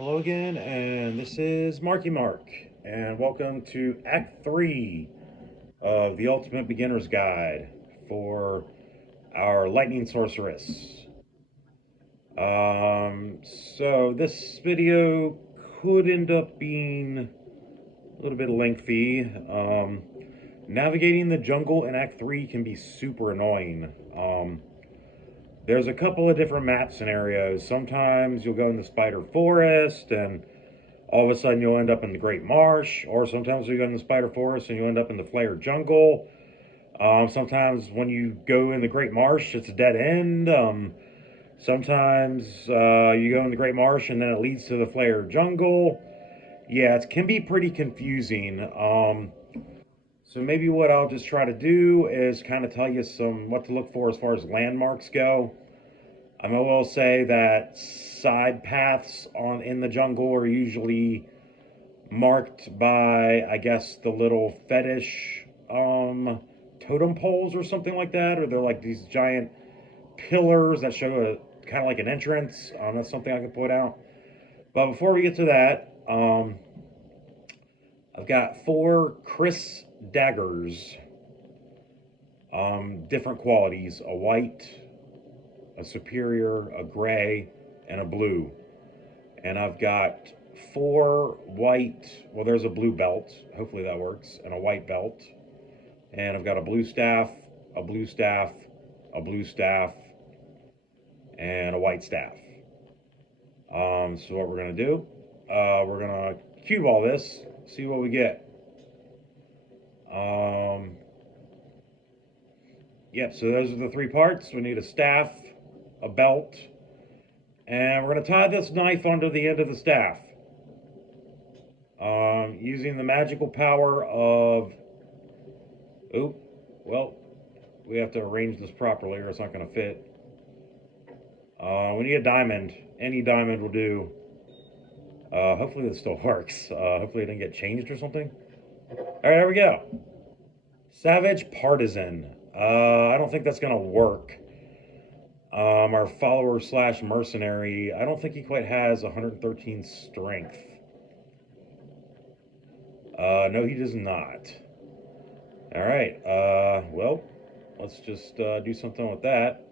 Hello again, and this is Marky Mark, and welcome to Act 3 of the Ultimate Beginner's Guide for our Lightning Sorceress. Um, so this video could end up being a little bit lengthy. Navigating the jungle in Act 3 can be super annoying. There's a couple of different map scenarios. Sometimes you'll go in the Spider Forest and all of a sudden you'll end up in the Great Marsh, or sometimes you go in the Spider Forest and you end up in the Flare Jungle. Sometimes when you go in the Great Marsh, it's a dead end. Sometimes you go in the Great Marsh and then it leads to the Flare Jungle. Yeah, it can be pretty confusing. So maybe what I'll just try to do is kind of tell you what to look for as far as landmarks go. I will say that side paths in the jungle are usually marked by, I guess, the little fetish totem poles or something like that, or they're like these giant pillars that show a kind of like an entrance. That's something I can point out. But before we get to that, I've got 4 Chris daggers, different qualities: a white, a superior, a gray, and a blue. And I've got 4 white, well, there's a blue belt, hopefully that works, and a white belt. And I've got a blue staff, a blue staff, a blue staff, and a white staff. So what we're going to do, we're going to cube all this, see what we get. Yep, so those are the 3 parts. We need a staff, a belt, and we're going to tie this knife onto the end of the staff. Using the magical power of... Oh, well, we have to arrange this properly or it's not going to fit. We need a diamond. Any diamond will do. Hopefully this still works. Hopefully it didn't get changed or something. Alright, there we go. Savage Partisan. I don't think that's going to work. Our follower slash mercenary, I don't think he quite has 113 strength. No, he does not. Alright, well, let's just do something with that.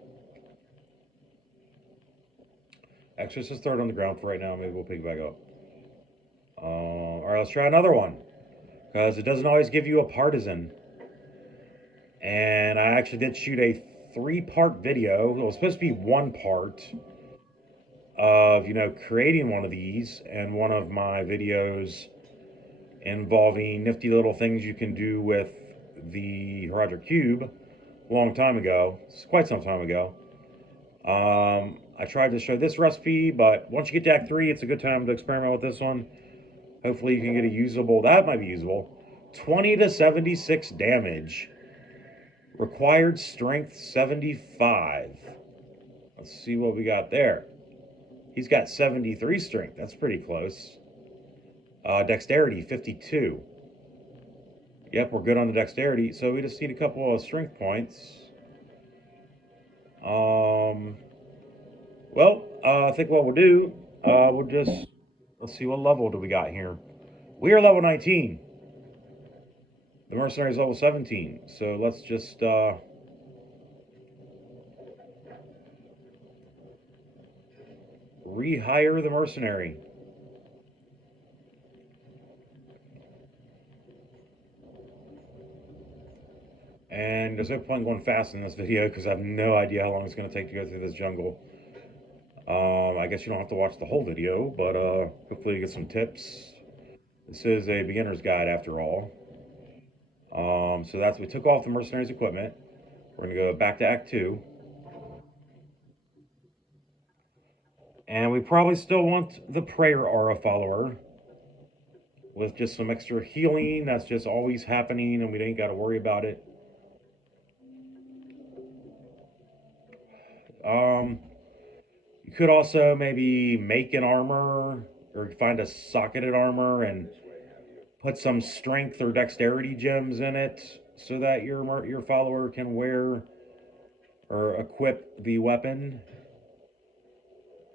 Actually, let's just throw it on the ground for right now. Maybe we'll pick it back up. Alright, let's try another one. Because it doesn't always give you a partisan. And I actually did shoot a 3-part video. It was supposed to be 1 part of, creating one of these. And one of my videos involving nifty little things you can do with the RotW cube a long time ago. It's quite some time ago. I tried to show this recipe, but once you get to Act 3, it's a good time to experiment with this one. Hopefully you can get a usable, that might be usable, 20 to 76 damage. Required strength 75. Let's see what we got there. He's got 73 strength. That's pretty close. Dexterity 52. Yep, we're good on the dexterity. So we just need a couple of strength points. Well, I think what we'll do, let's see, what level do we got here? We are level 19. The mercenary is level 17. So let's just, rehire the mercenary. And there's no point going fast in this video because I have no idea how long it's going to take to go through this jungle. I guess you don't have to watch the whole video, but hopefully you get some tips. This is a beginner's guide after all. So we took off the mercenary's equipment. We're going to go back to Act 2. And we probably still want the prayer aura follower with just some extra healing. That's just always happening and we ain't got to worry about it. You could also maybe make an armor or find a socketed armor and put some strength or dexterity gems in it so that your follower can wear or equip the weapon.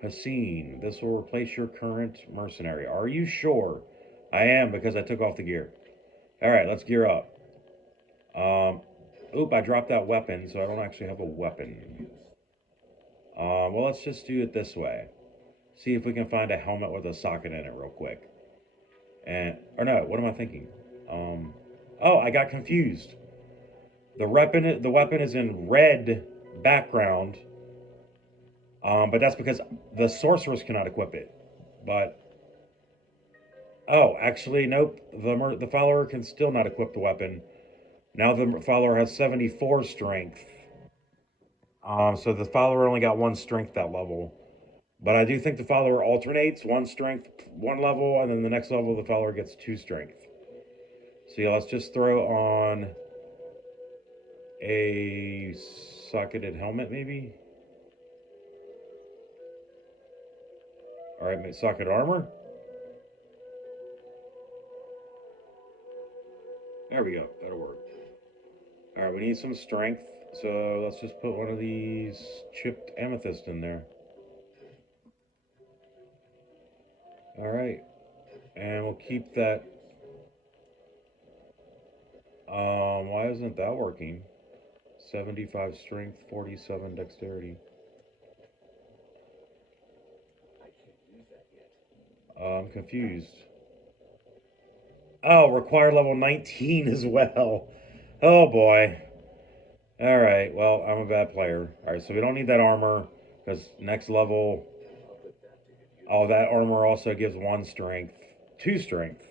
Hassan, this will replace your current mercenary. Are you sure? I am, because I took off the gear. Alright, let's gear up. Oop, I dropped that weapon, so I don't actually have a weapon. Well, let's just do it this way. See if we can find a helmet with a socket in it real quick. Or no, what am I thinking? Oh, I got confused. The weapon is in red background, but that's because the sorceress cannot equip it. But oh, actually, nope. The follower can still not equip the weapon. Now the follower has 74 strength. So the follower only got one strength that level. But I do think the follower alternates one strength, one level, and then the next level the follower gets two strength. So yeah, let's just throw on a socketed helmet, maybe. All right, socket armor. There we go. That'll work. All right, we need some strength, so let's just put one of these chipped amethyst in there. All right, and we'll keep that. Why isn't that working? 75 strength, 47 dexterity. I'm confused. Oh, require level 19 as well. Oh boy. All right. Well, I'm a bad player. All right, so we don't need that armor because next level. Oh, that armor also gives one strength, two strength.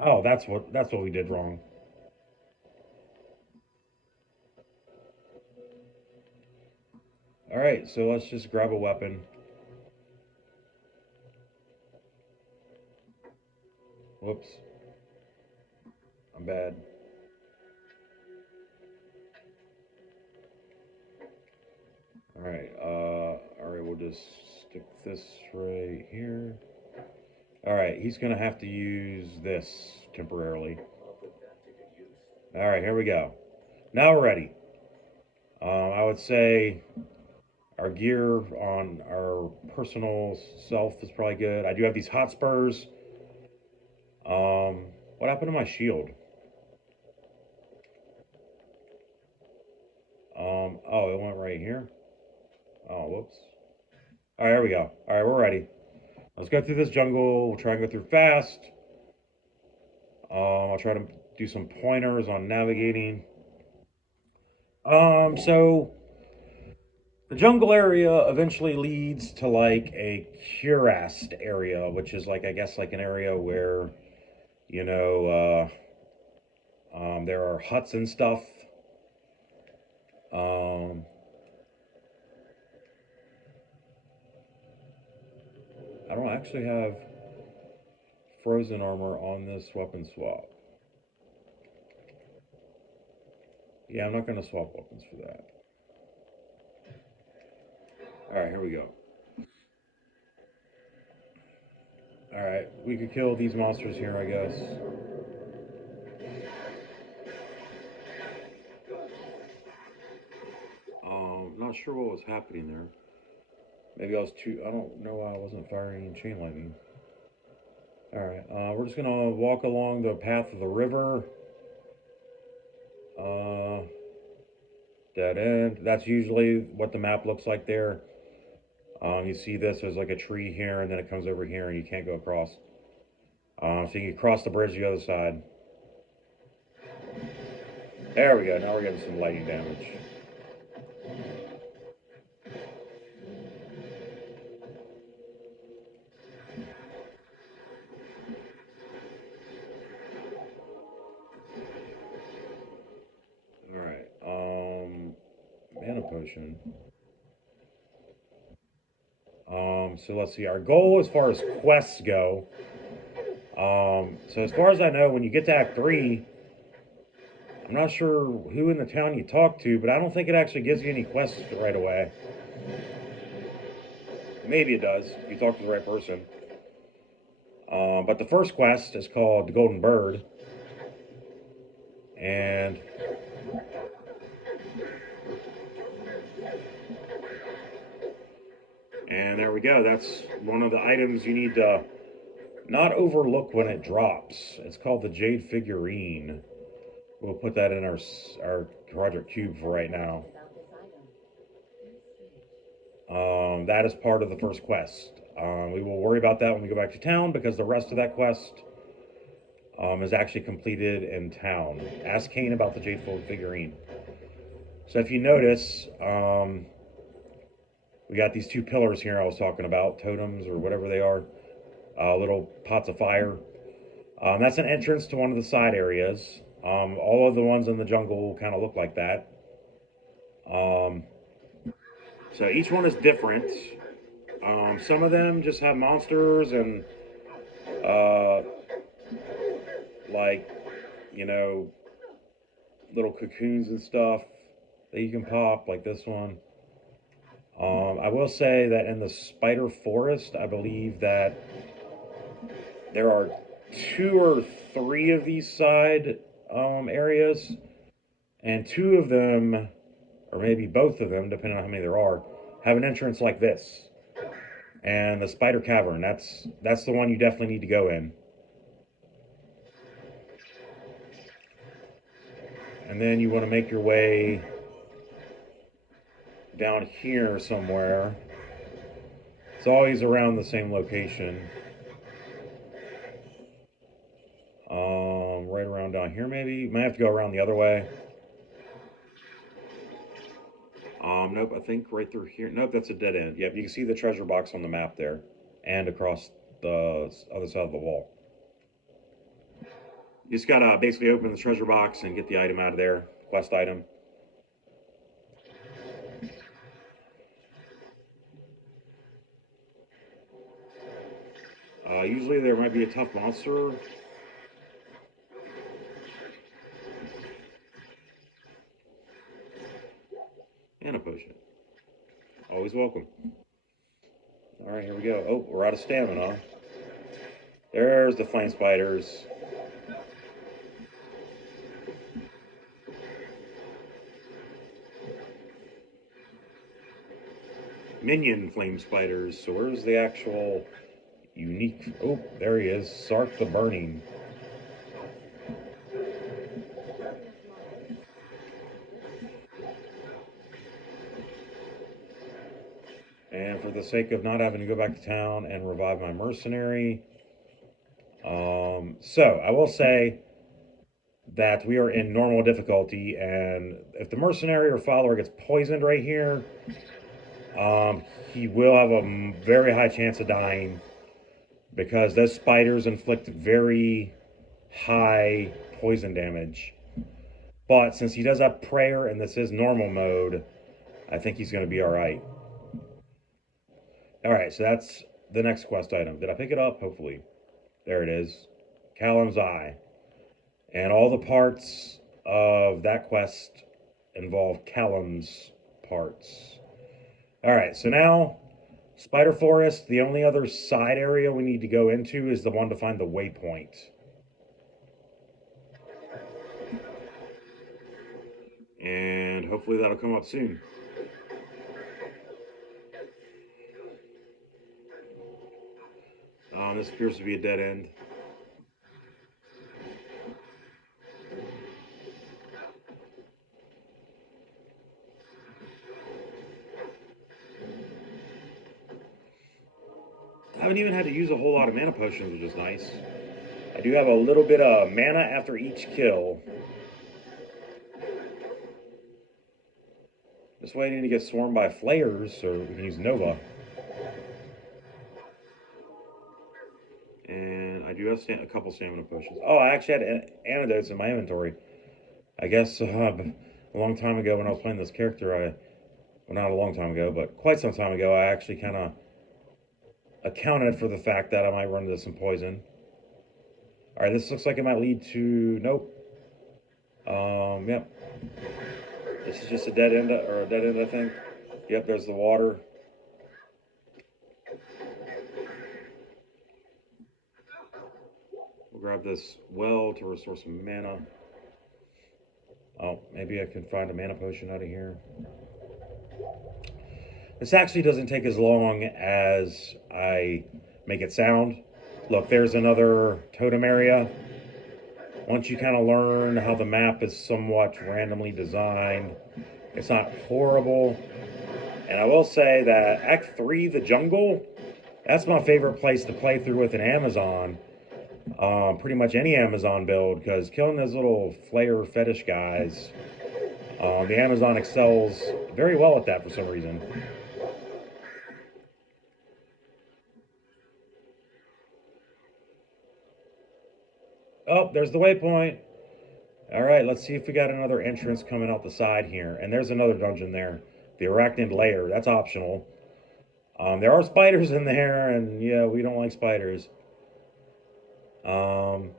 Oh, that's what we did wrong. All right, so let's just grab a weapon. Whoops, I'm bad. All right, we'll just stick this right here. All right, he's gonna have to use this temporarily. All right, here we go. Now we're ready. I would say our gear on our personal self is probably good. I do have these hot spurs. What happened to my shield? Oh, it went right here. Oh, whoops. All right, here we go. All right, we're ready. Let's go through this jungle. We'll try and go through fast. I'll try to do some pointers on navigating. So the jungle area eventually leads to like a cuirassed area, which is like I guess like an area where you know there are huts and stuff. Um, I don't actually have frozen armor on this weapon swap. Yeah, I'm not going to swap weapons for that. Alright, here we go. Alright, we could kill these monsters here, I guess. Not sure what was happening there. Maybe I was I don't know why I wasn't firing chain lightning. Alright, we're just gonna walk along the path of the river. Dead end. That's usually what the map looks like there. You see this, there's like a tree here, and then it comes over here, and you can't go across. So you can cross the bridge the other side. There we go. Now we're getting some lightning damage. Alright. Mana potion. So let's see. Our goal as far as quests go. So as far as I know, when you get to Act 3, I'm not sure who in the town you talk to, but I don't think it actually gives you any quests right away. Maybe it does, if you talk to the right person. But the first quest is called the Golden Bird. And And there we go. That's one of the items you need to not overlook when it drops. It's called the Jade Figurine. We'll put that in our Project Cube for right now. That is part of the first quest. We will worry about that when we go back to town because the rest of that quest is actually completed in town. Ask Kane about the Jade Figurine. So if you notice, we got these two pillars here I was talking about, totems or whatever they are, little pots of fire. That's an entrance to one of the side areas. All of the ones in the jungle kind of look like that. So each one is different. Some of them just have monsters and like, you know, little cocoons and stuff that you can pop, like this one. I will say that in the spider forest, I believe that there are 2 or 3 of these side areas, and 2 of them, or maybe both of them, depending on how many there are, have an entrance like this. And the spider cavern, that's the one you definitely need to go in. And then you want to make your way down here somewhere. It's always around the same location. Right around down here maybe. You might have to go around the other way. Nope, I think right through here. Nope, that's a dead end. Yep, you can see the treasure box on the map there. And across the other side of the wall. You just gotta basically open the treasure box and get the item out of there. Quest item. Usually there might be a tough monster. And a potion. Always welcome. Alright, here we go. Oh, we're out of stamina. There's the flame spiders. Minion flame spiders. So where's the actual unique... Oh, there he is. Sark the Burning. And for the sake of not having to go back to town and revive my mercenary... So, I will say that we are in normal difficulty, and if the mercenary or follower gets poisoned right here, he will have a very high chance of dying because those spiders inflict very high poison damage. But since he does have prayer and this is normal mode, I think he's going to be alright. Alright, so that's the next quest item. Did I pick it up? Hopefully. There it is. Callum's Eye. And all the parts of that quest involve Callum's parts. Alright, so now, Spider Forest, the only other side area we need to go into is the one to find the waypoint. And hopefully that'll come up soon. This appears to be a dead end. I haven't even had to use a whole lot of mana potions, which is nice. I do have a little bit of mana after each kill. Just waiting to get swarmed by flares so we can use Nova. And I do have a couple stamina potions. Oh, I actually had antidotes in my inventory. I guess a long time ago when I was playing this character, well, not a long time ago, but quite some time ago, I actually kind of accounted for the fact that I might run into some poison. Alright, this looks like it might lead to... Nope. Yep. This is just a dead end, I think. Yep, there's the water. We'll grab this well to restore some mana. Oh, maybe I can find a mana potion out of here. This actually doesn't take as long as I make it sound. Look, there's another totem area. Once you kind of learn how the map is somewhat randomly designed, it's not horrible. And I will say that Act 3, the jungle, that's my favorite place to play through with an Amazon. Pretty much any Amazon build, because killing those little flare fetish guys, the Amazon excels very well at that for some reason. Oh, there's the waypoint. All right, let's see if we got another entrance coming out the side here. And there's another dungeon there. The arachnid lair, that's optional. There are spiders in there, and yeah, we don't like spiders. So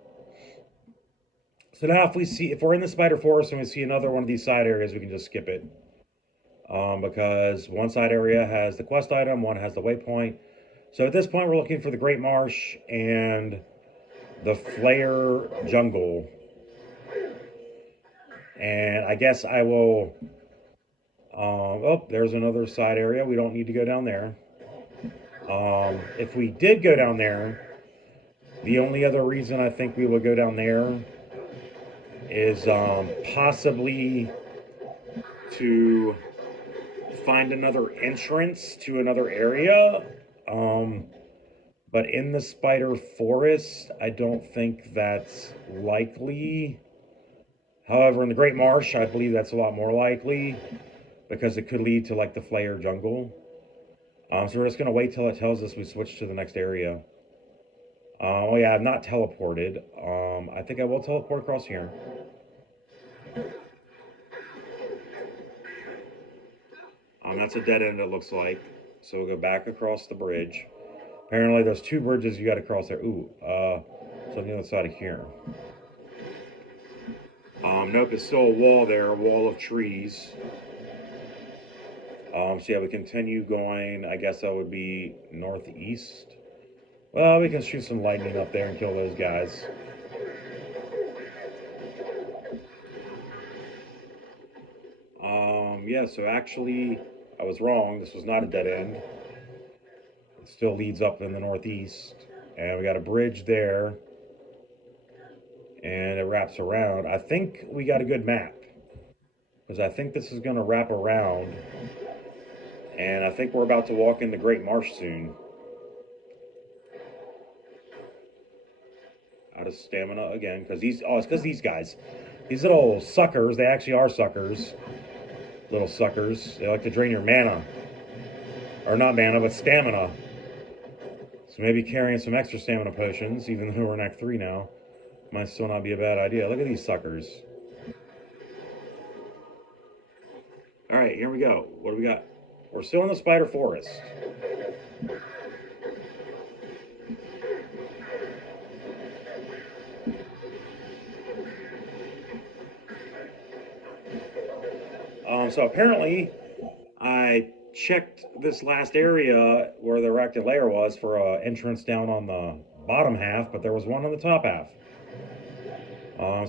now if we're in the spider forest and we see another one of these side areas, we can just skip it. Because one side area has the quest item, one has the waypoint. So at this point, we're looking for the Great Marsh and the Flare Jungle. And I guess I will... oh, there's another side area. We don't need to go down there. If we did go down there, the only other reason I think we would go down there is possibly to find another entrance to another area. But in the spider forest, I don't think that's likely. However, in the Great Marsh, I believe that's a lot more likely because it could lead to like the Flare Jungle. So we're just going to wait till it tells us we switch to the next area. Oh yeah, I've not teleported. I think I will teleport across here. That's a dead end, it looks like. So we'll go back across the bridge. Apparently there's two bridges you got to cross there. Ooh, so on the other side of here. Nope, it's still a wall there, a wall of trees. So yeah, we continue going. I guess that would be northeast. Well, we can shoot some lightning up there and kill those guys. Yeah, so actually, I was wrong. This was not a dead end. It still leads up in the northeast. And we got a bridge there. And it wraps around. I think we got a good map. Because I think this is going to wrap around. And I think we're about to walk into Great Marsh soon. Out of stamina again. Because it's because these guys. These little suckers, they actually are suckers. Little suckers. They like to drain your mana. Or not mana, but stamina. So maybe carrying some extra stamina potions, even though we're in Act 3 now, might still not be a bad idea. Look at these suckers. Alright, here we go. What do we got? We're still in the spider forest. So apparently, I checked this last area where the arachnid lair was for an entrance down on the bottom half, but there was one on the top half.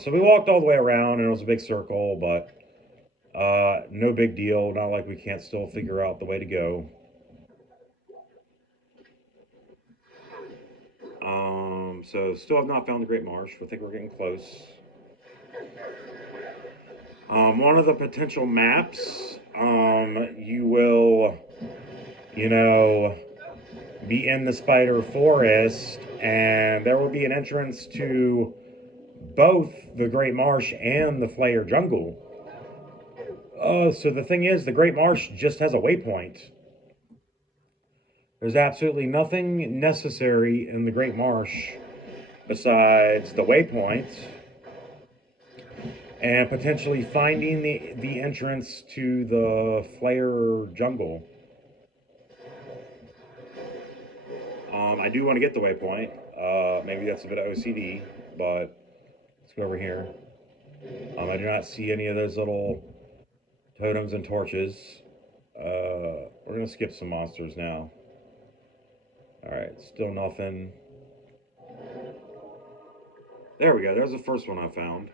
So we walked all the way around, and it was a big circle, but no big deal. Not like we can't still figure out the way to go. So still have not found the Great Marsh. I think we're getting close. One of the potential maps, you will, be in the spider forest, and there will be an entrance to both the Great Marsh and the Flare Jungle. So the thing is, the Great Marsh just has a waypoint. There's absolutely nothing necessary in the Great Marsh besides the waypoint and potentially finding the entrance to the Flare Jungle. I do want to get the waypoint. Maybe that's a bit of OCD, but let's go over here. I do not see any of those little totems and torches. We're going to skip some monsters now. Alright, still nothing. There we go. There's the first one I found.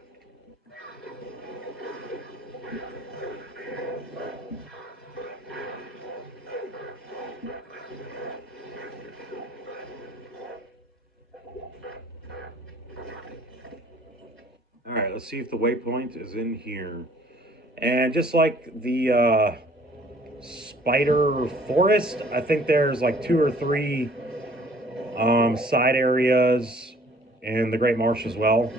Alright, let's see if the waypoint is in here. And just like the spider forest, I think there's like 2 or 3 side areas in the Great Marsh as well.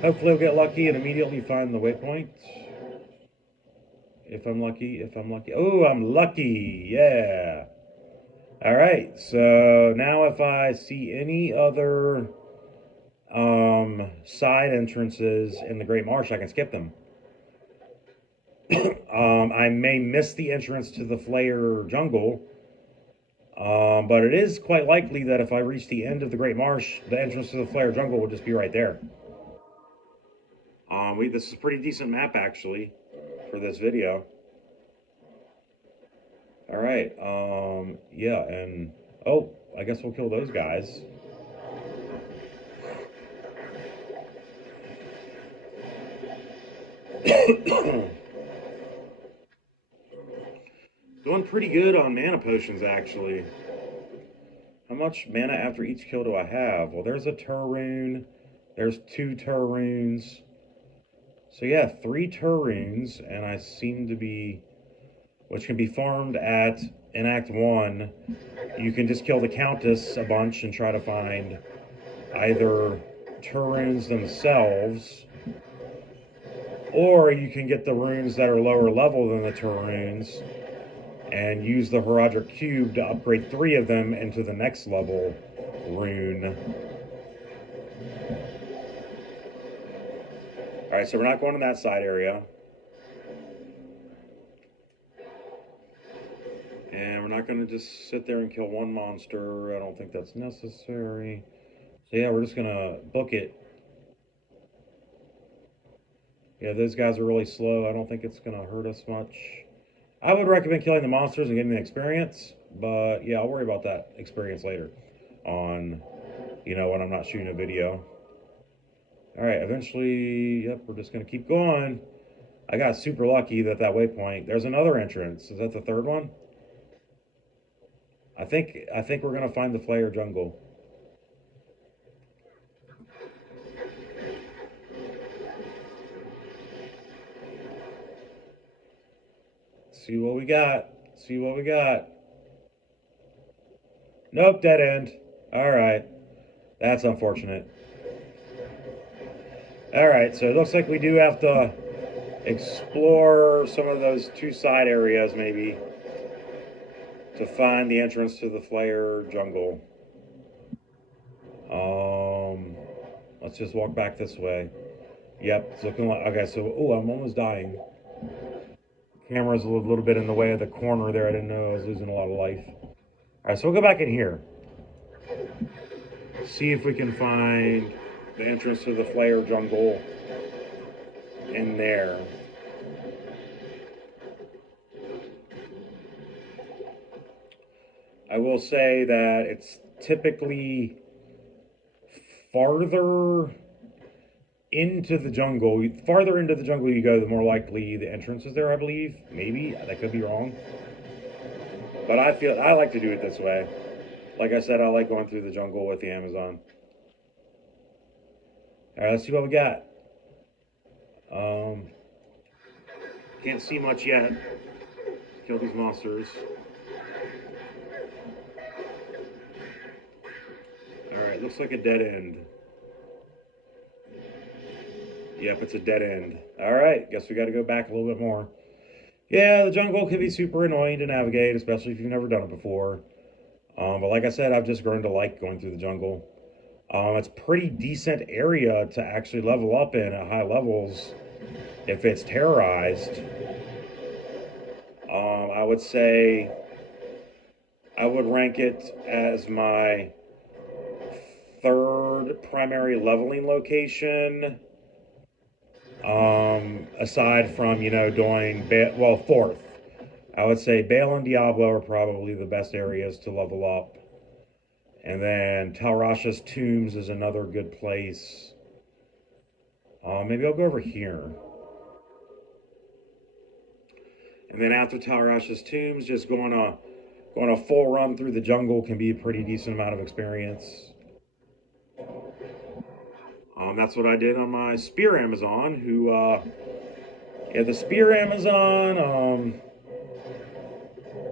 Hopefully I'll get lucky and immediately find the waypoint. If I'm lucky, if I'm lucky. Oh, I'm lucky. Yeah. All right. So now if I see any other side entrances in the Great Marsh, I can skip them. I may miss the entrance to the Flayer jungle, but it is quite likely that if I reach the end of the Great Marsh, the entrance to the Flayer jungle will just be right there. This is a pretty decent map actually for this video. All right. Yeah, and oh, I guess we'll kill those guys. Doing pretty good on mana potions actually. How much mana after each kill do I have? Well, there's a Turrune. There's 2 Turrunes. So yeah, 3 Turrunes, and I seem to be, which can be farmed in Act 1. You can just kill the Countess a bunch and try to find either Turrunes themselves, or you can get the runes that are lower level than the Turrunes and use the Horadric Cube to upgrade 3 of them into the next level rune. Alright, so we're not going to that side area. And we're not going to just sit there and kill one monster. I don't think that's necessary. So yeah, we're just going to book it. Yeah, those guys are really slow. I don't think it's going to hurt us much. I would recommend killing the monsters and getting the experience. But yeah, I'll worry about that experience later on, when I'm not shooting a video. Alright, eventually, yep, we're just going to keep going. I got super lucky that waypoint. There's another entrance. Is that the 3rd one? I think we're going to find the Flayer jungle. See what we got. See what we got. Nope, dead end. Alright. That's unfortunate. Alright, so it looks like we do have to explore some of those 2 side areas maybe to find the entrance to the Flayer jungle. Let's just walk back this way. Yep, it's looking like, okay, so, oh, I'm almost dying. Camera's a little bit in the way of the corner there. I didn't know I was losing a lot of life. All right, so we'll go back in here. See if we can find the entrance to the Flayer jungle in there. I will say that it's typically farther into the jungle you go, the more likely the entrance is there, I believe. Maybe, that could be wrong. But I like to do it this way. Like I said, I like going through the jungle with the Amazon. Alright, let's see what we got. Can't see much yet. Kill these monsters. Alright, looks like a dead end. Yep, it's a dead end. Alright, guess we gotta go back a little bit more. Yeah, the jungle can be super annoying to navigate, especially if you've never done it before. But like I said, I've just grown to like going through the jungle. It's a pretty decent area to actually level up in at high levels if it's terrorized. I would say I would rank it as my 3rd primary leveling location. Aside from, doing, 4th. I would say Bale and Diablo are probably the best areas to level up. And then Talrasha's Tombs is another good place. Maybe I'll go over here. And then after Talrasha's Tombs, just going a full run through the jungle can be a pretty decent amount of experience. That's what I did on my Spear Amazon, who, yeah, the Spear Amazon,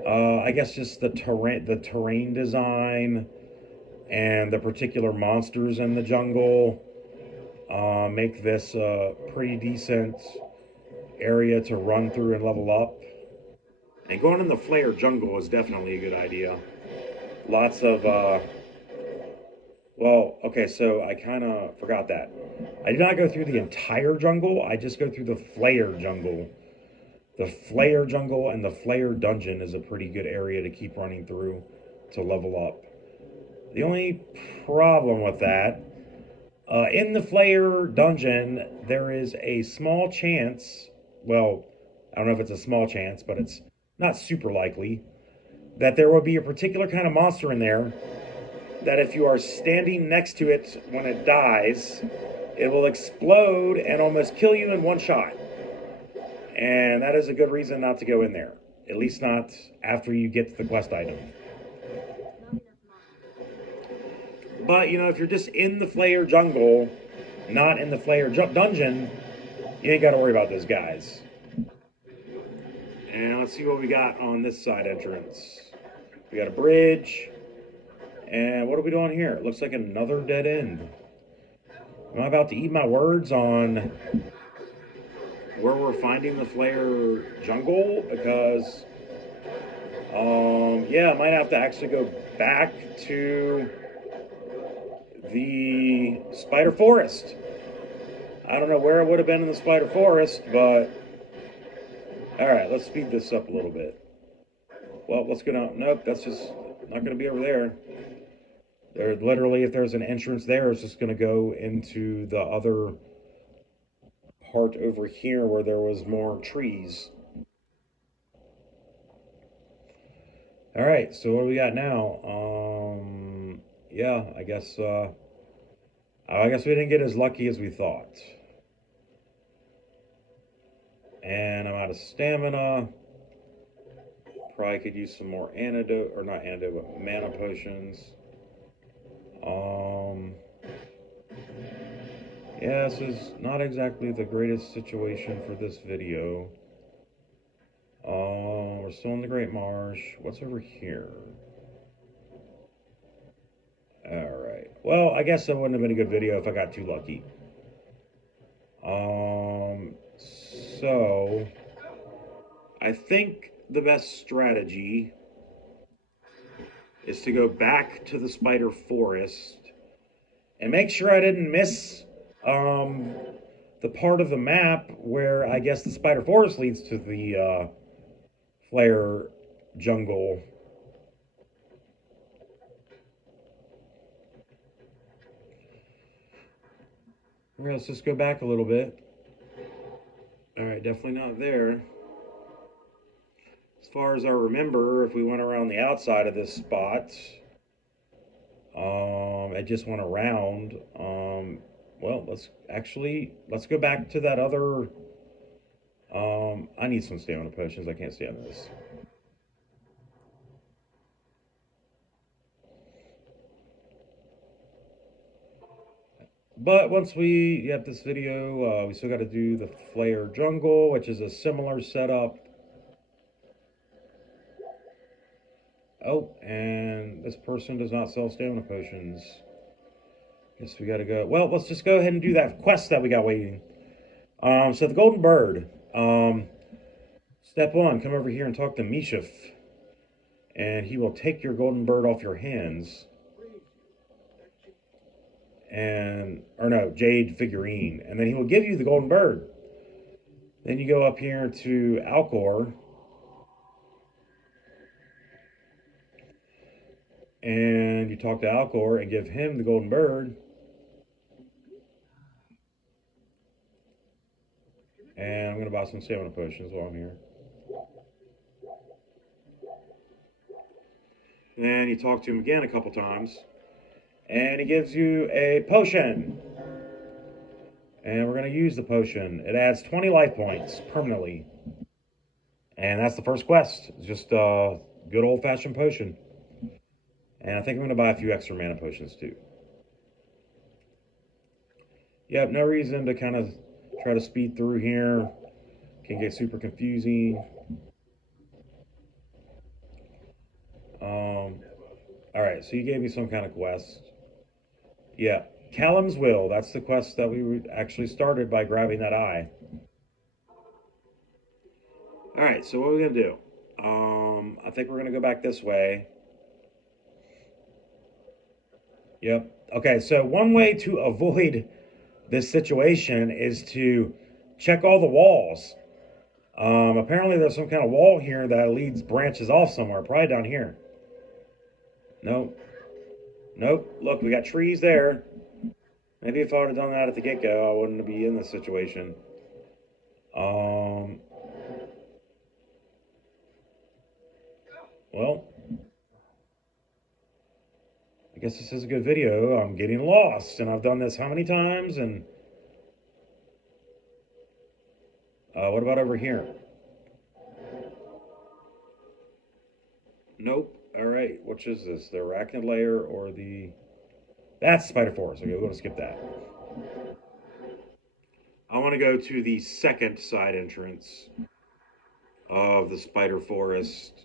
I guess just the terrain design and the particular monsters in the jungle make this a pretty decent area to run through and level up. And going in the Flare jungle is definitely a good idea. Lots of, well, okay, so I kind of forgot that. I do not go through the entire jungle, I just go through the Flare jungle. The Flare jungle and the Flare dungeon is a pretty good area to keep running through to level up. The only problem with that, in the Flare dungeon, there is a small chance, well, I don't know if it's a small chance, but it's not super likely, that there will be a particular kind of monster in there that if you are standing next to it when it dies, it will explode and almost kill you in one shot. And that is a good reason not to go in there. At least not after you get the quest item. But, you know, if you're just in the Flare jungle, not in the Flare dungeon, you ain't got to worry about those guys. And let's see what we got on this side entrance. We got a bridge. And what are we doing here? It looks like another dead end. Am I about to eat my words on where we're finding the Flare jungle? Because, yeah, I might have to actually go back to the Spider Forest. I don't know where it would have been in the Spider Forest, but alright, let's speed this up a little bit. Well, let's go down. Nope, that's just not going to be over there. There, literally, if there's an entrance there, it's just going to go into the other part over here where there was more trees. Alright, so what do we got now? Yeah, I guess we didn't get as lucky as we thought. And I'm out of stamina. Probably could use some more antidote, or not antidote, but mana potions. Yeah, this is not exactly the greatest situation for this video. We're still in the Great Marsh. What's over here? Alright. Well, I guess that wouldn't have been a good video if I got too lucky. So I think the best strategy is to go back to the Spider Forest and make sure I didn't miss the part of the map where I guess the Spider Forest leads to the Flare jungle. Let's just go back a little bit. Alright, definitely not there. As far as I remember, if we went around the outside of this spot, it just went around. Well, let's go back to that other. I need some stamina potions. I can't stand this. But once we get this video, we still got to do the Flare jungle, which is a similar setup. Oh, and this person does not sell stamina potions. Guess we gotta go. Well, let's just go ahead and do that quest that we got waiting. So the Golden Bird. Step 1, come over here and talk to Mishif. And he will take your Golden Bird off your hands. Or no, Jade figurine. And then he will give you the Golden Bird. Then you go up here to Alcor. And you talk to Alcor and give him the Golden Bird. And I'm going to buy some stamina potions while I'm here. And you talk to him again a couple times. And he gives you a potion. And we're going to use the potion. It adds 20 life points permanently. And that's the first quest. It's just a good old-fashioned potion. And I think I'm going to buy a few extra mana potions too. Yep, no reason to kind of try to speed through here. Can get super confusing. Um, all right, so you gave me some kind of quest. Yeah, Callum's Will. That's the quest that we actually started by grabbing that eye. All right, so what are we gonna do? I think we're gonna go back this way. Yep. Okay, so one way to avoid this situation is to check all the walls. Apparently, there's some kind of wall here that leads branches off somewhere, probably down here. Nope. Nope. Look, we got trees there. Maybe if I would have done that at the get go, I wouldn't be in this situation. Um, well, I guess this is a good video. I'm getting lost, and I've done this how many times? And what about over here? Nope. All right, which is this? The arachnid layer or the? That's Spider Forest. Okay, we're gonna skip that. I want to go to the second side entrance of the Spider Forest,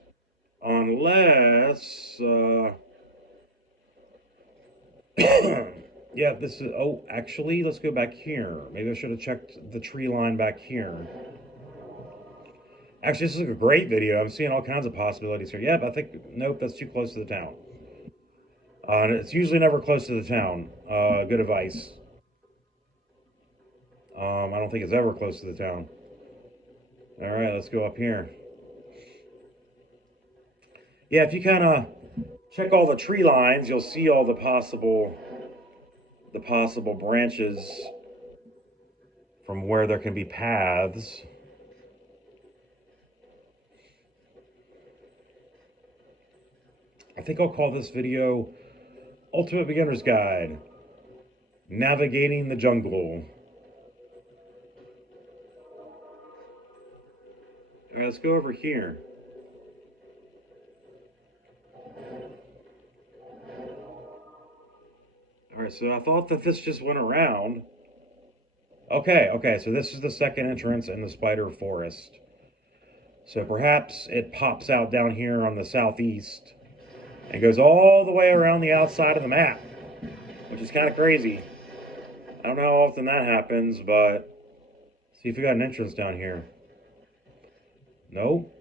unless. Yeah, this is. Oh, actually, let's go back here. Maybe I should have checked the tree line back here. Actually, this is a great video. I'm seeing all kinds of possibilities here. Yep, I think. Nope, that's too close to the town. It's usually never close to the town. Good advice. I don't think it's ever close to the town. All right, let's go up here. Yeah, if you kind of check all the tree lines, you'll see all the possible branches from where there can be paths. I think I'll call this video Ultimate Beginner's Guide, Navigating the Jungle. All right, let's go over here. All right, so I thought that this just went around. Okay, so this is the second entrance in the Spider Forest. So perhaps it pops out down here on the southeast and goes all the way around the outside of the map, which is kind of crazy. I don't know how often that happens, but see if we got an entrance down here. Nope.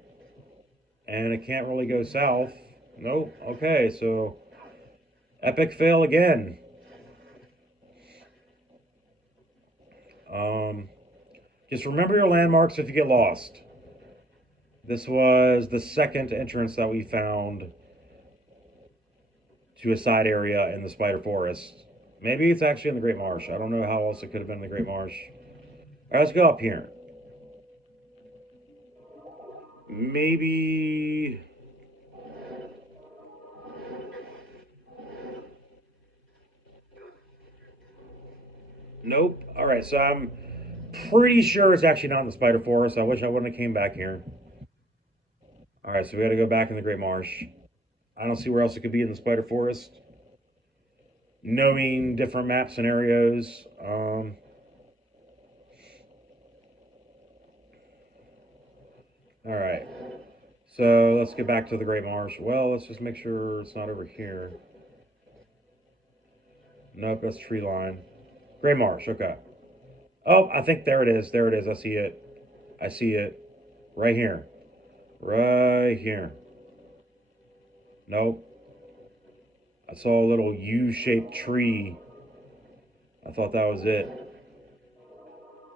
And it can't really go south. Nope. Okay, so epic fail again. Just remember your landmarks if you get lost. This was the second entrance that we found to a side area in the Spider Forest. Maybe it's actually in the Great Marsh. I don't know how else it could have been in the Great Marsh. All right, let's go up here. Maybe. Nope. All right, so I'm pretty sure it's actually not in the Spider Forest. I wish I wouldn't have came back here. All right, so we got to go back in the Great Marsh. I don't see where else it could be in the Spider Forest. Knowing different map scenarios. All right. So let's get back to the Great Marsh. Well, let's just make sure it's not over here. Nope, that's tree line. Great Marsh, okay. Oh, I think there it is. There it is. I see it. I see it. Right here. Right here. Nope. I saw a little U-shaped tree. I thought that was it.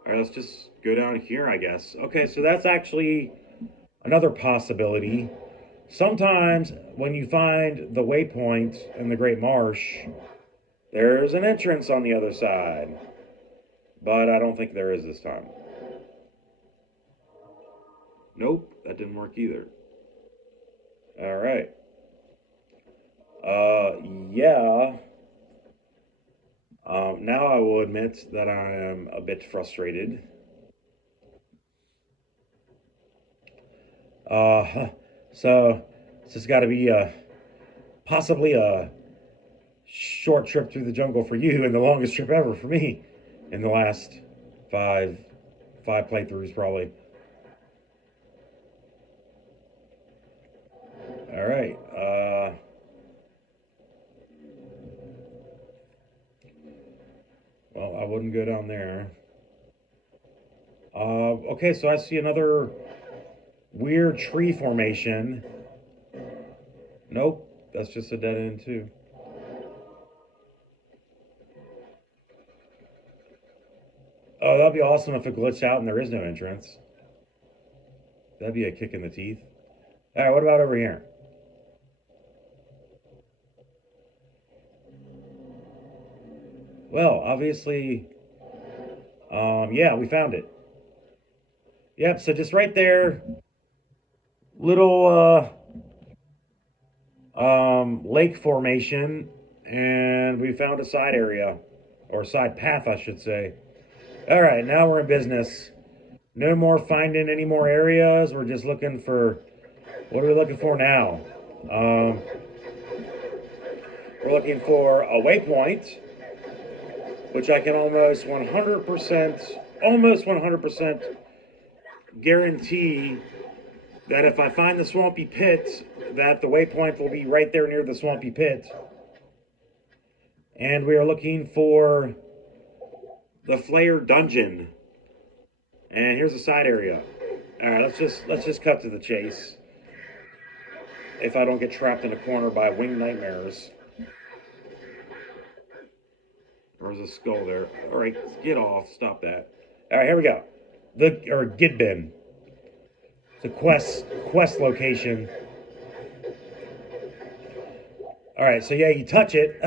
All right, let's just go down here, I guess. Okay, so that's actually another possibility. Sometimes when you find the waypoint in the Great Marsh, there's an entrance on the other side. But I don't think there is this time. Nope, that didn't work either. All right. Yeah. Now I will admit that I am a bit frustrated. So this has got to be possibly a short trip through the jungle for you and the longest trip ever for me. in the last five playthroughs probably. All right. Well, I wouldn't go down there. Okay, so I see another weird tree formation. Nope, that's just a dead end too. Oh, that'd be awesome if it glitched out and there is no entrance. That'd be a kick in the teeth. All right, what about over here? Well, obviously, yeah, we found it. Yep, so just right there, little lake formation, and we found a side area, or side path, I should say. All right, now we're in business. No more finding any more areas. We're just looking for, what are we looking for now? Um, we're looking for a waypoint, which I can almost 100% guarantee that if I find the swampy pit, that the waypoint will be right there near the swampy pit. And we are looking for the Flayer dungeon. And here's a side area. All right, let's just cut to the chase. If I don't get trapped in a corner by winged nightmares. There's a skull there. All right, get off. Stop that. All right, here we go. Or Gidbin. It's a quest location. All right, so yeah, you touch it.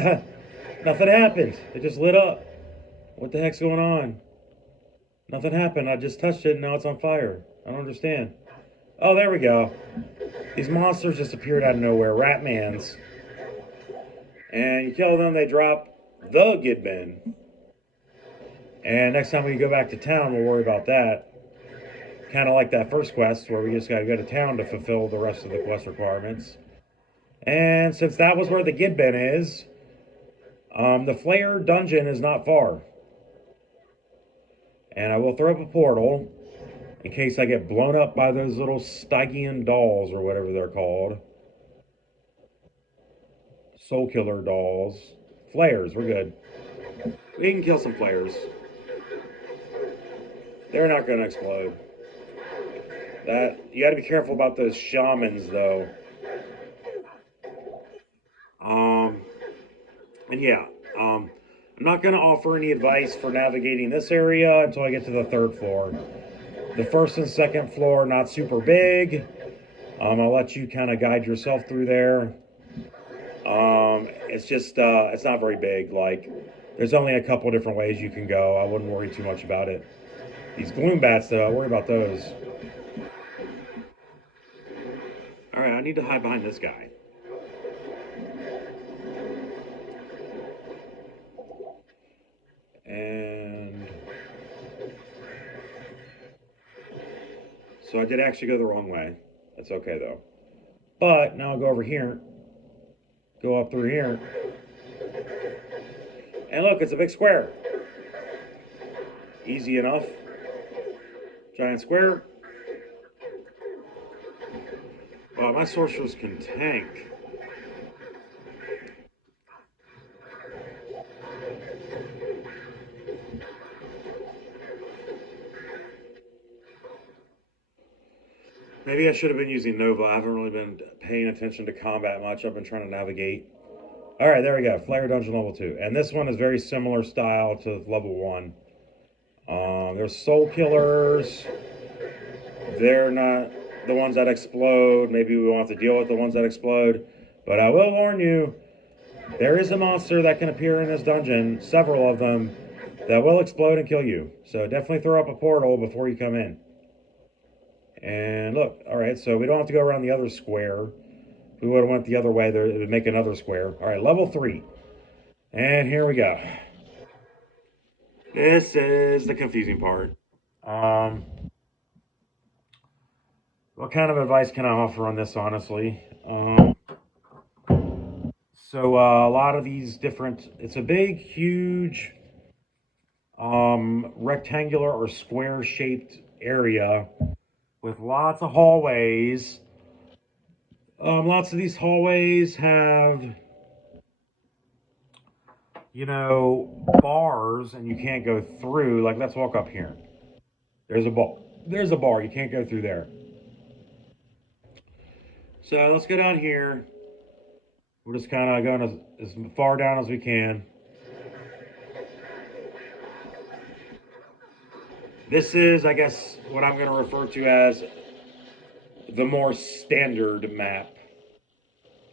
Nothing happened. It just lit up. What the heck's going on? Nothing happened. I just touched it and now it's on fire. I don't understand. Oh, there we go. These monsters just appeared out of nowhere. Ratmans. And you kill them, they drop the Gidbin. And next time we go back to town, we'll worry about that. Kind of like that first quest where we just got to go to town to fulfill the rest of the quest requirements. And since that was where the Gidbin is, the Flayer dungeon is not far. And I will throw up a portal in case I get blown up by those little Stygian dolls or whatever they're called. Soul Killer dolls. Flayers, we're good. We can kill some flayers. They're not going to explode. You got to be careful about those shamans, though. And yeah, I'm not going to offer any advice for navigating this area until I get to the third floor. The first and second floor, not super big. I'll let you kind of guide yourself through there. It's just, it's not very big. Like, there's only a couple different ways you can go. I wouldn't worry too much about it. These gloom bats, though, I worry about those. All right, I need to hide behind this guy. And so I did actually go the wrong way. That's okay, though. But now I'll go over here. Go up through here. And look, it's a big square. Easy enough. Giant square. Wow, my sorcerers can tank. Maybe I should have been using Nova. I haven't really been paying attention to combat much. I've been trying to navigate. All right, there we go. Flayer Dungeon level 2. And this one is very similar style to level 1. There's soul killers. They're not the ones that explode. Maybe we won't have to deal with the ones that explode. But I will warn you, there is a monster that can appear in this dungeon, several of them, that will explode and kill you. So definitely throw up a portal before you come in. And look, all right, so we don't have to go around the other square. If we would have went the other way, it would make another square. All right, level 3. And here we go. This is the confusing part. What kind of advice can I offer on this, honestly? So a lot of these different, it's a big, huge rectangular or square shaped area with lots of hallways. Lots of these hallways have, you know, bars and you can't go through. Like, let's walk up here. There's a bar. There's a bar. You can't go through there. So let's go down here. We're just kind of going as far down as we can. This is, I guess, what I'm going to refer to as the more standard map.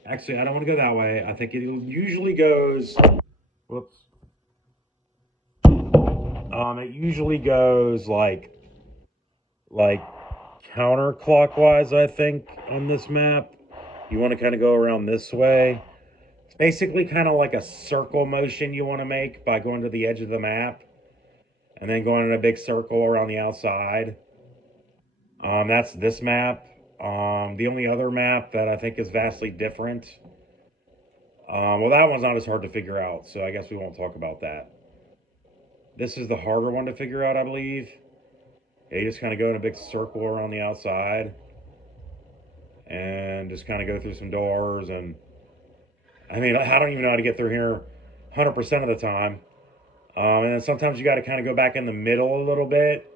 Actually, I don't want to go that way. I think it usually goes. Whoops. It usually goes like counterclockwise. I think on this map, you want to kind of go around this way. It's basically kind of like a circle motion you want to make by going to the edge of the map and then going in a big circle around the outside. That's this map. The only other map that I think is vastly different. Well, that one's not as hard to figure out, so I guess we won't talk about that. This is the harder one to figure out, I believe. Yeah, you just kind of go in a big circle around the outside and just kind of go through some doors. And I mean, I don't even know how to get through here 100% of the time. And then sometimes you got to kind of go back in the middle a little bit.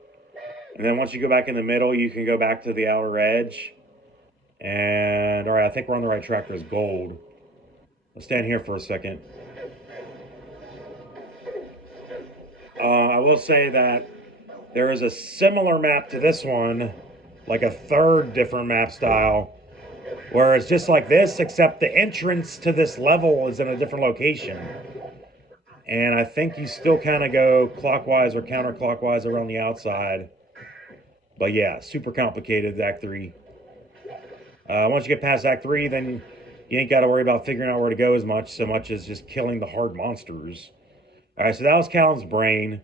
And then once you go back in the middle, you can go back to the outer edge. And all right, I think we're on the right track. There's gold. Let's stand here for a second. I will say that there is a similar map to this one, like a third different map style, where it's just like this, except the entrance to this level is in a different location. And I think you still kind of go clockwise or counterclockwise around the outside. But yeah, super complicated, Act 3. Once you get past Act 3, then you ain't got to worry about figuring out where to go as much, so much as just killing the hard monsters. All right, so that was Callum's brain.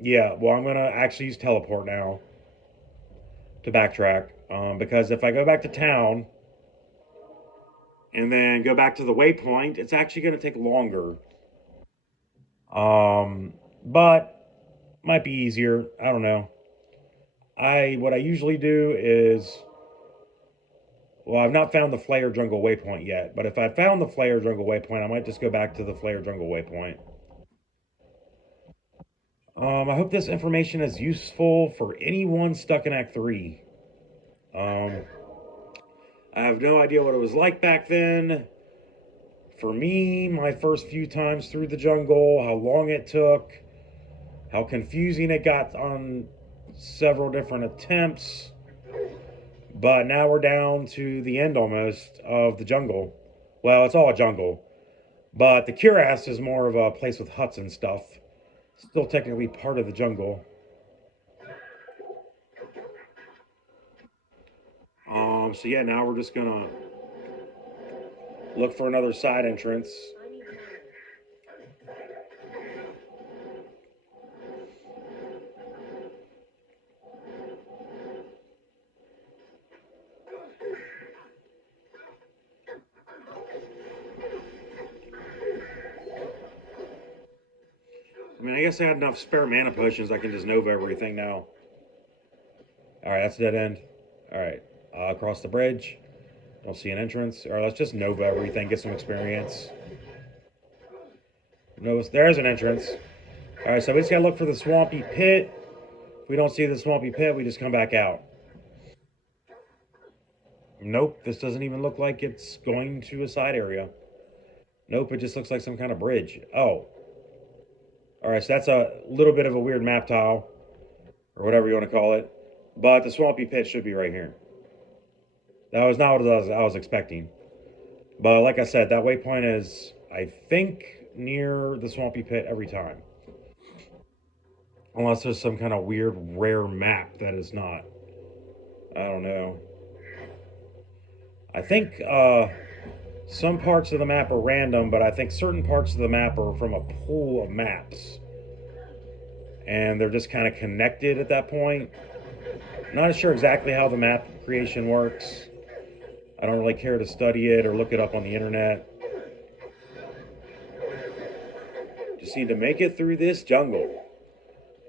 Yeah, well, I'm going to actually use teleport now to backtrack. Because if I go back to town and then go back to the waypoint, it's actually going to take longer. But might be easier. I don't know. What I usually do is, well, I've not found the Flare Jungle waypoint yet, but if I found the Flare Jungle waypoint, I might just go back to the Flare Jungle waypoint. I hope this information is useful for anyone stuck in Act 3. I have no idea what it was like back then. For me, my first few times through the jungle, how long it took, how confusing it got on several different attempts. But now we're down to the end almost of the jungle. Well, it's all a jungle. But the Cuirass is more of a place with huts and stuff. Still technically part of the jungle. So yeah, now we're just gonna look for another side entrance. I mean, I guess I had enough spare mana potions. I can just Nova everything now. All right, that's a dead end. All right, across the bridge. Don't see an entrance. All right, let's just Nova everything, get some experience. No, there's an entrance. All right, so we just gotta look for the swampy pit. If we don't see the swampy pit, we just come back out. Nope, this doesn't even look like it's going to a side area. Nope, it just looks like some kind of bridge. Oh. All right, so that's a little bit of a weird map tile, or whatever you want to call it. But the swampy pit should be right here. That was not what I was expecting. But like I said, that waypoint is, I think, near the swampy pit every time. Unless there's some kind of weird, rare map that is not. I don't know. I think some parts of the map are random, but I think certain parts of the map are from a pool of maps. And they're just kind of connected at that point. Not sure exactly how the map creation works. I don't really care to study it or look it up on the internet. Just need to make it through this jungle.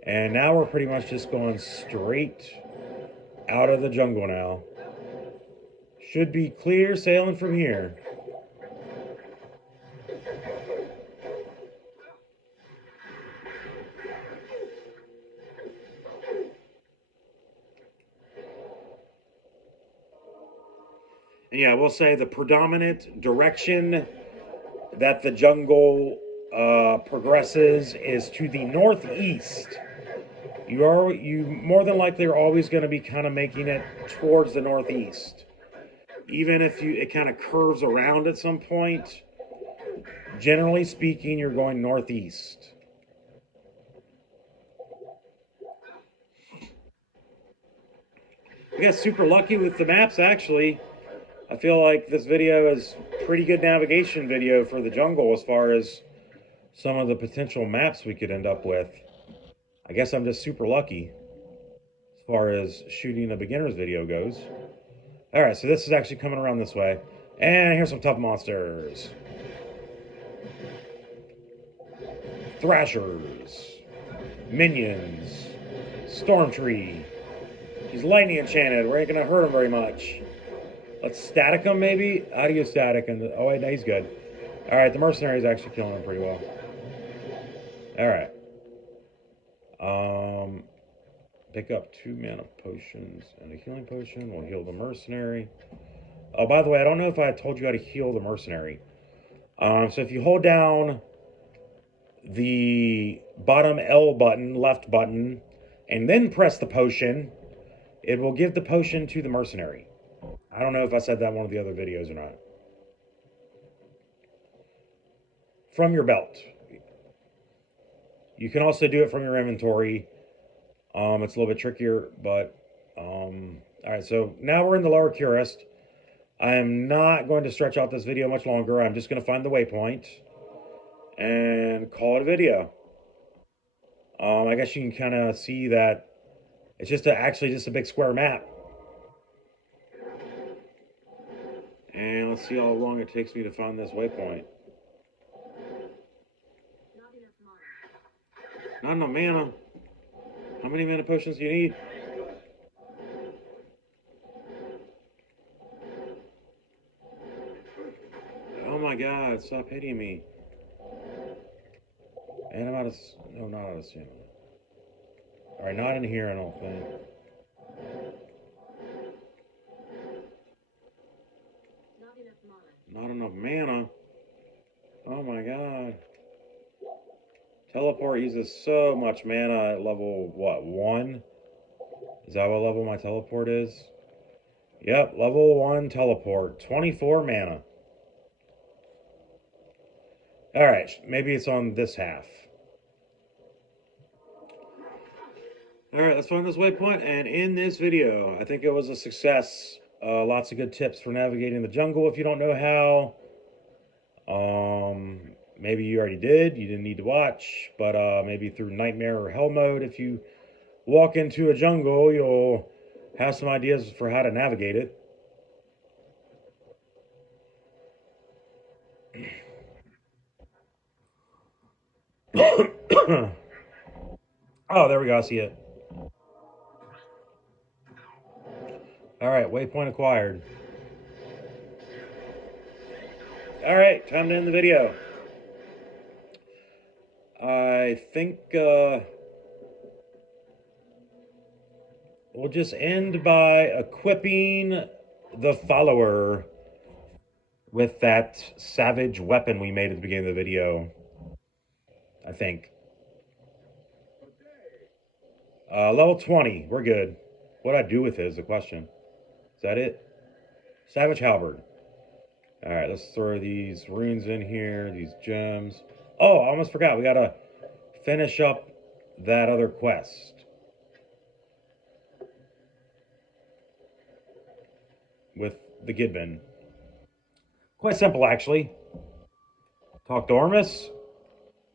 And now we're pretty much just going straight out of the jungle now. Should be clear sailing from here. And yeah, we'll say the predominant direction that the jungle progresses is to the northeast. You more than likely are always going to be kind of making it towards the northeast. Even if it kind of curves around at some point, generally speaking, you're going northeast. We got super lucky with the maps, actually. I feel like this video is pretty good navigation video for the jungle as far as some of the potential maps we could end up with. I guess I'm just super lucky as far as shooting a beginner's video goes. All right, so this is actually coming around this way. And here's some tough monsters. Thrashers. Minions. Stormtree. He's lightning enchanted. We ain't gonna hurt him very much. Let's static him, maybe? How do you static him? Oh, wait, no, he's good. All right, the mercenary's actually killing him pretty well. All right. Pick up 2 mana potions and a healing potion. We'll heal the mercenary. Oh, by the way, I don't know if I told you how to heal the mercenary. So if you hold down the bottom L button, left button, and then press the potion, it will give the potion to the mercenary. I don't know if I said that in one of the other videos or not. From your belt. You can also do it from your inventory. It's a little bit trickier, but all right, so now we're in the Lower Curist. I am not going to stretch out this video much longer. I'm just going to find the waypoint and call it a video. I guess you can kind of see that it's just actually just a big square map. And let's see how long it takes me to find this waypoint. Not enough mana. How many mana potions do you need? Oh my god, stop hitting me. And I'm out of... No, not out of stamina. Alright, not in here, I don't think. Not enough mana. Oh my god. Teleport uses so much mana at level, what, 1? Is that what level my teleport is? Yep, level 1 teleport. 24 mana. Alright, maybe it's on this half. Alright, let's find this waypoint, and in this video, I think it was a success. Lots of good tips for navigating the jungle if you don't know how. Maybe you already did, you didn't need to watch, but maybe through nightmare or hell mode, if you walk into a jungle, you'll have some ideas for how to navigate it. Oh, there we go, I see it. Alright, waypoint acquired. Alright, time to end the video. I think we'll just end by equipping the follower with that savage weapon we made at the beginning of the video. I think. Level 20, we're good. What do I do with it is the question. Is that it? Savage Halberd. Alright, let's throw these runes in here, these gems. Oh, I almost forgot. We gotta finish up that other quest. With the Gidbin. Quite simple, actually. Talk to Ormus.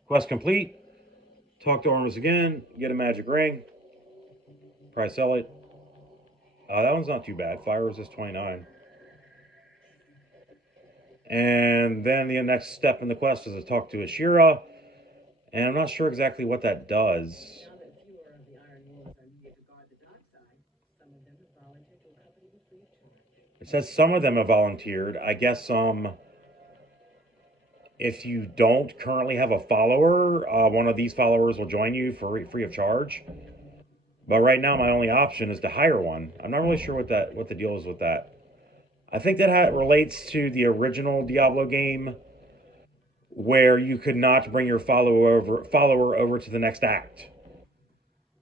Quest complete. Talk to Ormus again. Get a magic ring. Probably sell it. That one's not too bad. Fire resist 29. And then the next step in the quest is to talk to Ashira, and I'm not sure exactly what that does. It says some of them have volunteered. I guess if you don't currently have a follower, one of these followers will join you for free of charge. But right now, my only option is to hire one. I'm not really sure what the deal is with that. I think that relates to the original Diablo game, where you could not bring your follower over to the next act.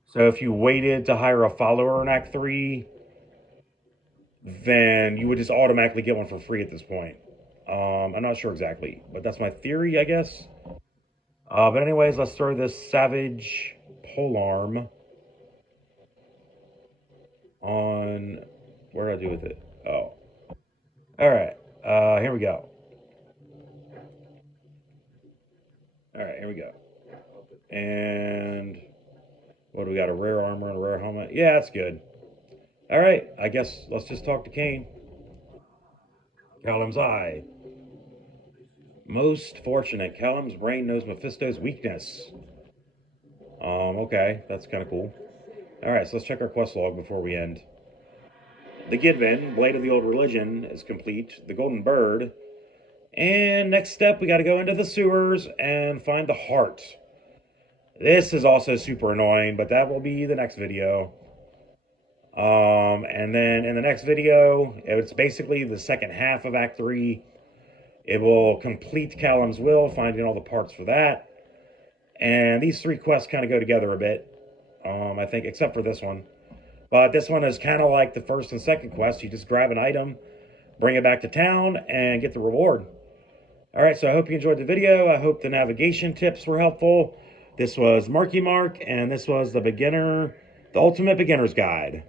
So if you waited to hire a follower in Act 3, then you would just automatically get one for free at this point. I'm not sure exactly, but that's my theory, I guess. But anyways, let's throw this Savage Polearm on. Where did I do with it? Oh. Alright. Here we go. Alright, here we go. And what do we got? A rare armor and a rare helmet? Yeah, that's good. Alright, I guess let's just talk to Cain. Callum's eye. Most fortunate. Callum's brain knows Mephisto's weakness. Okay, that's kind of cool. Alright, so let's check our quest log before we end. The Gidvin, Blade of the Old Religion, is complete. The Golden Bird. And next step, we got to go into the sewers and find the heart. This is also super annoying, but that will be the next video. And then in the next video, it's basically the second half of Act 3. It will complete Callum's Will, finding all the parts for that. And these three quests kind of go together a bit, I think, except for this one. But this one is kind of like the first and second quest. You just grab an item, bring it back to town, and get the reward. All right, so I hope you enjoyed the video. I hope the navigation tips were helpful. This was Marky Mark, and this was the Ultimate Beginner's Guide.